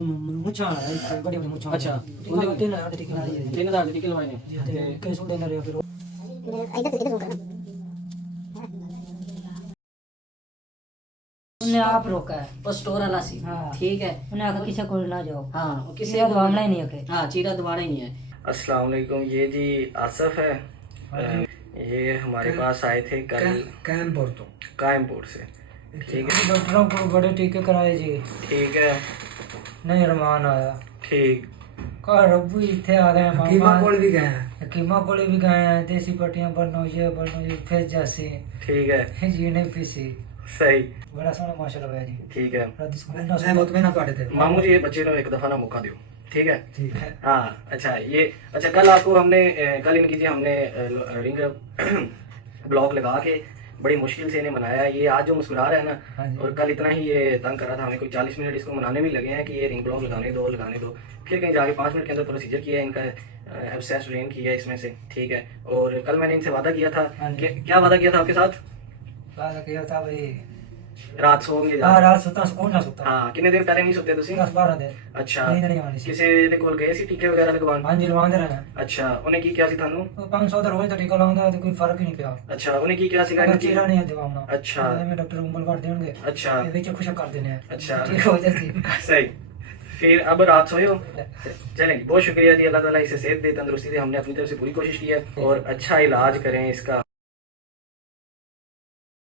ਮੁੱਛਾਂ ਆ ਇੱਕ ਬੜੀ ਬੜੀ ਮੁੱਛਾਂ ਅੱਛਾ ਉਹਦੇ 3000 ਦੇ ਟਿਕੇ ਨਾਲ ਹੀ ਹੈ 3000 ਦੇ ਟਿਕੇ ਲਵਾਏ ਨੇ ਜੀ ਤੇ ਕੈਸ ਦੇ ਨਾਲ ਫਿਰ उन्हें आप रोका है। वो स्टोर वाला सी हाँ। ठीक है। उन्हें आखा किसी को ना जाओ। हाँ वो किसी किसी को दवाना ही नहीं है। हाँ चीरा दोबारा ही नहीं है। अस्सलाम वालेकुम, ये जी आसफ है। ये हमारे पास आए थे कल कायमपुर तो कायमपुर से। ठीक है, डॉक्टरों को बड़े टीके कराए जी, ठीक है, नहीं रमान आया ठीक। कहा रब्बू इतने आ गए हकीमा कोल भी गए हैं, हकीमा कोल भी गए हैं, देसी पट्टियां बनो ये फिर जैसी ठीक है, जी नहीं पीसी सही, बड़ा सोना माशाल्लाह भाई जी। ठीक है। रात स्कूल ना मैं मुतमईन ना पढ़े थे मामू जी, ये बच्चे को एक दफा ना मौका दो, ठीक है। ठीक है। हाँ अच्छा, ये अच्छा कल आपको हमने कल इनकी जी हमने रिंग ब्लॉक लगा के बड़ी मुश्किल से इन्हें मनाया है। ये आज जो मुस्कुरा रहा है हाँ ना, जी। और कल इतना ही ये तंग कर रहा था हमें, कोई 40 मिनट इसको मनाने भी लगे हैं कि ये रिंग ब्लॉक लगाने दो। फिर कहीं जाके 5 मिनट के अंदर प्रोसीजर किया है, इनका एब्सेस ड्रेन किया है इसमें से, ठीक है। और कल मैंने इनसे वादा किया था हाँ जी। कि क्या वादा किया था आपके साथ? बात किया था भाई, रात सोओगे हां रात सुता सुकून ना सुता। हाँ, कितने दिन पहले नहीं सोते तुसी? 10-12 दिन अच्छा, नींद नहीं आनी सी। किसी ने कोल गए सी टीके वगैरह लगवान? हां जी लवांदे रहे। अच्छा, उन्हें की क्या सी थानू? 500 ਦਾ ਰੋਜ਼ ਦਾ ਟੀਕਾ ਲਾਉਂਦਾ ਤੇ ਕੋਈ ਫਰਕ ਹੀ ਨਹੀਂ ਪਿਆ। अच्छा, उन्हें की क्या सिखा? ਅਗਰ ਚੀਰਾ ਨਹੀਂ ਦਿਵਾਉਣਾ अच्छा। ਮੈਂ ਡਾਕਟਰ ਉਂਗਲ ਕੱਢ ਦੇਣਗੇ, अच्छा, ਇਹ ਵਿੱਚ ਖੁਸ਼ਕ ਕਰ ਦੇਣੇ ਆ। अच्छा। ਠੀਕ ਹੋ ਜਾਂਦੀ। सही। फिर अब रात सोए हो? चलेंगे, बहुत शुक्रिया जी, अल्लाह ताला इसे सेहत दे, तंदुरुस्ती दे। हमने अपनी तरफ से पूरी कोशिश की है और अच्छा इलाज करें इसका।